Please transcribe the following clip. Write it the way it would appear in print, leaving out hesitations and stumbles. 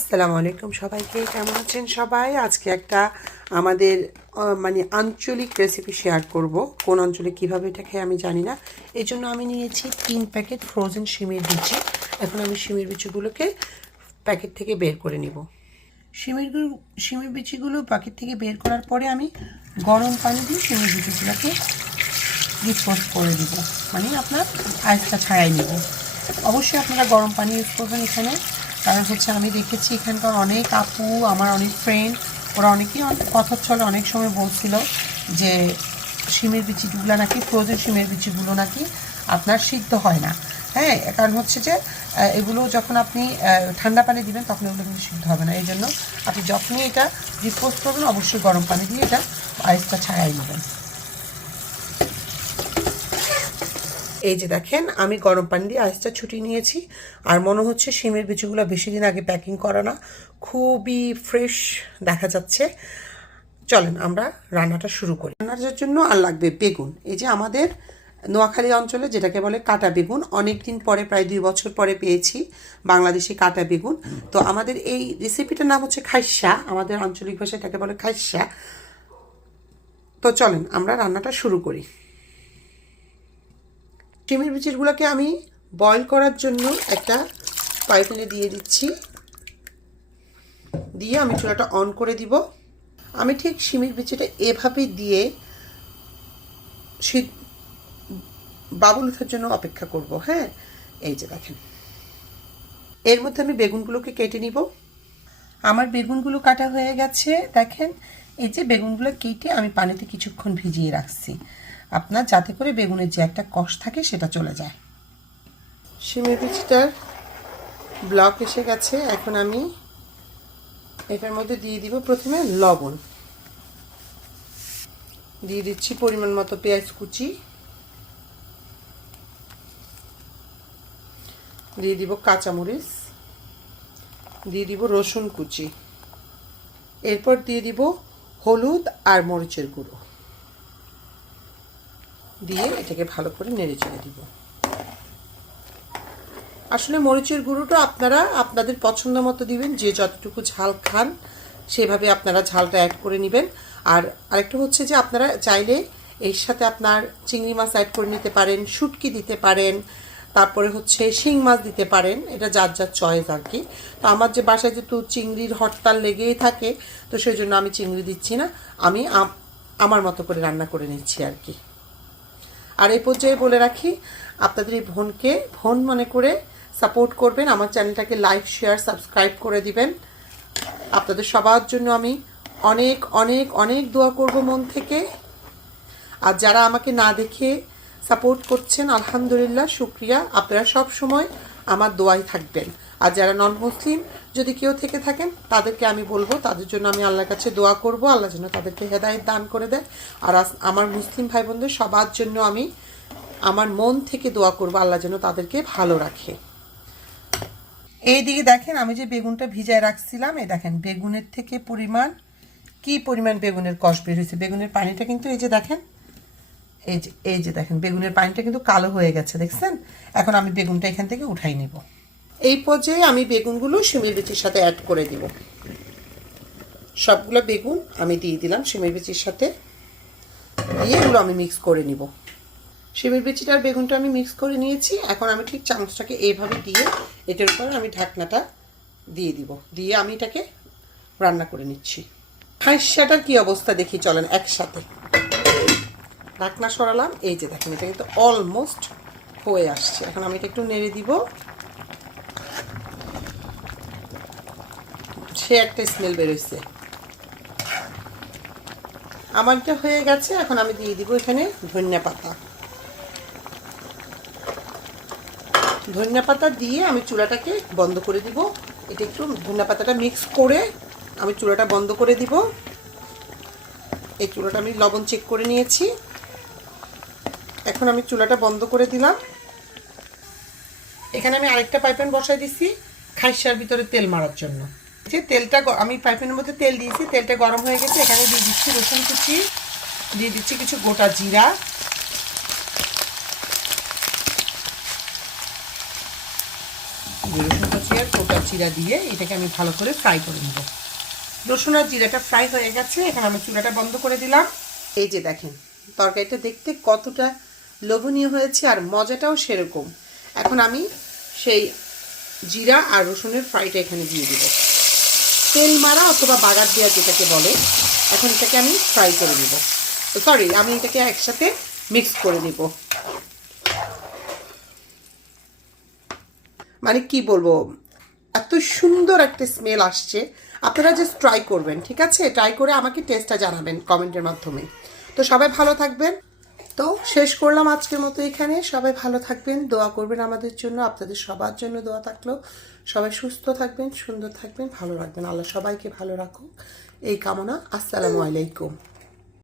আসসালামু আলাইকুম সবাইকে, কেমন আছেন সবাই? আজকে একটা আমাদের আঞ্চলিক রেসিপি শেয়ার করব। কোন অঞ্চলে কীভাবে এটা খেয়ে আমি জানি না, এই জন্য আমি নিয়েছি 3 প্যাকেট ফ্রোজেন শিমের বিচি। এখন আমি শিমের বিচিগুলোকে প্যাকেট থেকে বের করে নিব। শিমের বিচিগুলো প্যাকেট থেকে বের করার পরে আমি গরম পানি দিয়ে শিমের বিচিগুলোকে ডিসপোজ করে দিব, আপনার আইসটা ছাড়াই নেব। অবশ্যই আপনারা গরম পানি ইউজ করবেন এখানে, কারণ আমি দেখেছি এখানকার অনেক আপু, আমার অনেক ফ্রেন্ড, ওরা অনেকেই কথা চলে অনেক সময় বলছিল যে শিমের বিচিগুলো নাকি, ফ্রোজেন শিমের বিচিগুলো নাকি আপনার সিদ্ধ হয় না। হ্যাঁ, কারণ যে এগুলো যখন আপনি ঠান্ডা পানি দিবেন তখন এগুলো কিন্তু সিদ্ধ হবে না। এই জন্য আপনি যখনই এটা ডিসপোজ করবেন অবশ্যই গরম পানি দিয়ে এটা আইসটা ছাড়াই নেবেন। এই যে দেখেন, আমি গরম পানি দিয়ে আইসটা ছুটিয়ে নিয়েছি। আর মনে হচ্ছে শিমের বিচিগুলো বেশি দিন আগে প্যাকিং করা না, খুবই ফ্রেশ দেখা যাচ্ছে। চলেন আমরা রান্নাটা শুরু করি। রান্নার জন্য আর লাগবে বেগুন। এই যে আমাদের নোয়াখালী অঞ্চলে যেটাকে বলে কাটা বেগুন, অনেক দিন পরে, প্রায় 2 বছর পরে পেয়েছি বাংলাদেশি কাটা বেগুন। তো আমাদের এই রেসিপিটার নাম হচ্ছে খাইসা, আমাদের আঞ্চলিক ভাষায় এটাকে বলে খাইসা। তো চলেন আমরা রান্নাটা শুরু করি। শিমের বিচিগুলোকে আমি বয়েল করার জন্য একটা ফ্রাই প্যানে দিয়ে দিচ্ছি, দিয়ে আমি চুলাটা অন করে দিব। আমি ঠিক শিমের বিচিটা এভাবে দিয়ে বাবুল ওঠার জন্য অপেক্ষা করব। হ্যাঁ, এই যে দেখেন, এর মধ্যে আমি বেগুনগুলোকে কেটে নিব। আমার বেগুনগুলো কাটা হয়ে গেছে। দেখেন, এই যে বেগুনগুলো কেটে আমি পানিতে কিছুক্ষণ ভিজিয়ে রাখছি, আপনার যাতে করে বেগুনের যে একটা কষ থাকে সেটা চলে যায়। শিমের বিচিটার ব্লক এসে গেছে। এখন আমি এটার মধ্যে দিয়ে দিব প্রথমে লবণ, দিয়ে দিচ্ছি পরিমাণ মতো পেঁয়াজ কুচি, দিয়ে দিব কাঁচামরিচ, দিয়ে দিব রসুন কুচি, এরপর দিয়ে দিব হলুদ আর মরিচের গুঁড়ো, দিয়ে এটাকে ভালো করে নেড়ে চেড়ে দিব। আসলে মরিচের গুঁড়োটা আপনারা আপনাদের পছন্দ মতো দিবেন, যে যতটুকু ঝাল খান সেভাবে আপনারা ঝালটা অ্যাড করে নেবেন। আর আরেকটা হচ্ছে যে আপনারা চাইলে এর সাথে আপনার চিংড়ি মাছ অ্যাড করে নিতে পারেন, শুটকি দিতে পারেন, তারপরে শিং মাছ দিতে পারেন, এটা যার যার চয়েস আর কি। তো আমার যে বাসায় যেহেতু চিংড়ির হরতাল লেগেই থাকে, তো সেই জন্য আমি চিংড়ি দিচ্ছি না, আমি আমার মতো করে রান্না করে নিচ্ছি আর কি। আর এই পর্যায়ে বলে রাখি, আপনাদের এই বোনকে বোন মনে করে সাপোর্ট করবেন, আমার চ্যানেলটাকে লাইক, শেয়ার, সাবস্ক্রাইব করে দিবেন। আপনাদের সবার জন্য আমি অনেক অনেক অনেক দোয়া করব মন থেকে। আর যারা আমাকে না দেখে সাপোর্ট করছেন, আলহামদুলিল্লাহ, শুক্রিয়া। আপনারা সব সময় আমার দোয়াই থাকবেন। আর যারা নন মুসলিম যদি কেউ থেকে থাকেন, তাদেরকে আমি বলবো, তাদের জন্য আমি আল্লাহর কাছে দোয়া করব, আল্লাহ যেন তাদেরকে হেদায়েত দান করে দেয়। আর আমার মুসলিম ভাই বোনদের সবার জন্য আমি আমার মন থেকে দোয়া করব, আল্লাহ যেন তাদেরকে ভালো রাখে। এইদিকে দেখেন, আমি যে বেগুনটা ভিজায় রাখছিলাম, এই দেখেন বেগুনের থেকে কি পরিমাণ বেগুনের কষ বের হয়েছে। বেগুনের পানিটা কিন্তু এই যে দেখেন, এই যে দেখেন বেগুনের পানিটা কিন্তু কালো হয়ে গেছে, দেখছেন? এখন আমি বেগুনটা এখান থেকে উঠাই নেব। এই পর্যায়ে আমি বেগুনগুলো শিমের বিচির সাথে অ্যাড করে দিব। সবগুলো বেগুন আমি দিয়ে দিলাম শিমের বিচির সাথে, দিয়ে এগুলো আমি মিক্স করে নিব। শিমের বিচিটা আর বেগুনটা আমি মিক্স করে নিয়েছি। এখন আমি ঠিক চামচটাকে এইভাবে দিয়ে এটার উপর আমি ঢাকনাটা দিয়ে দিব, দিয়ে আমি এটাকে রান্না করে নিচ্ছি। খাইসাটার কি অবস্থা দেখি, চলেন একসাথে। ঢাকনা সরালাম, এই যে দেখেন এটা কিন্তু অলমোস্ট হয়ে আসছে। এখন আমি এটা একটু নেড়ে দিব, সে একটা স্মেল বেরোচ্ছে। আমারটা হয়ে গেছে। এখন আমি দিয়ে দিব এখানে ধনিয়া পাতা। ধনিয়া পাতা দিয়ে আমি চুলাটাকে বন্ধ করে দিব। এটা একটু ধনিয়া পাতাটা মিক্স করে আমি চুলাটা বন্ধ করে দিব। এই চুলাটা আমি লবণ চেক করে নিয়েছি। এখন আমি চুলাটা বন্ধ করে দিলাম। এখানে আমি আরেকটা পাইপ্যান বসাই দিছি খাইসার ভিতরে তেল মারার জন্য। যে তেলটা আমি পাইপ্যানের মধ্যে তেল দিয়েছি, তেলটা গরম হয়ে গেছে। এখানে দিয়ে দিচ্ছি রসুন কুচি, দিয়ে দিচ্ছি কিছু গোটা জিরা, রসুন কুচি আর গোটা জিরা দিয়ে এটাকে আমি ভালো করে ফ্রাই করে নেব। রসুন আর জিরাটা ফ্রাই হয়ে গেছে, এখন আমি চুলাটা বন্ধ করে দিলাম। এই যে দেখেন তরকারিটা দেখতে কতটা লোভনীয় হয়েছে আর মজাটাও সেরকম। এখন আমি সেই জিরা আর রসুনের ফ্রাইটা এখানে দিয়ে দিব, তেল মারা অথবা বাগার দেওয়া যেটাকে বলে। এখন এটাকে আমি ফ্রাই করে নিব, সরি আমি এটাকে একসাথে মিক্স করে নিব। মানে কি বলবো, এত সুন্দর একটা স্মেল আসছে। আপনারা জাস্ট ট্রাই করবেন, ঠিক আছে? ট্রাই করে আমাকে টেস্টটা জানাবেন কমেন্টের মাধ্যমে। তো সবাই ভালো থাকবেন। তো শেষ করলাম আজকের মতো এখানে। সবাই ভালো থাকবেন, দোয়া করবেন আমাদের জন্য, আপনাদের সবার জন্য দোয়া থাকলো। সবাই সুস্থ থাকবেন, সুন্দর থাকবেন, ভালো রাখবেন। আল্লাহ সবাইকে ভালো রাখুক এই কামনা। আসসালামু আলাইকুম।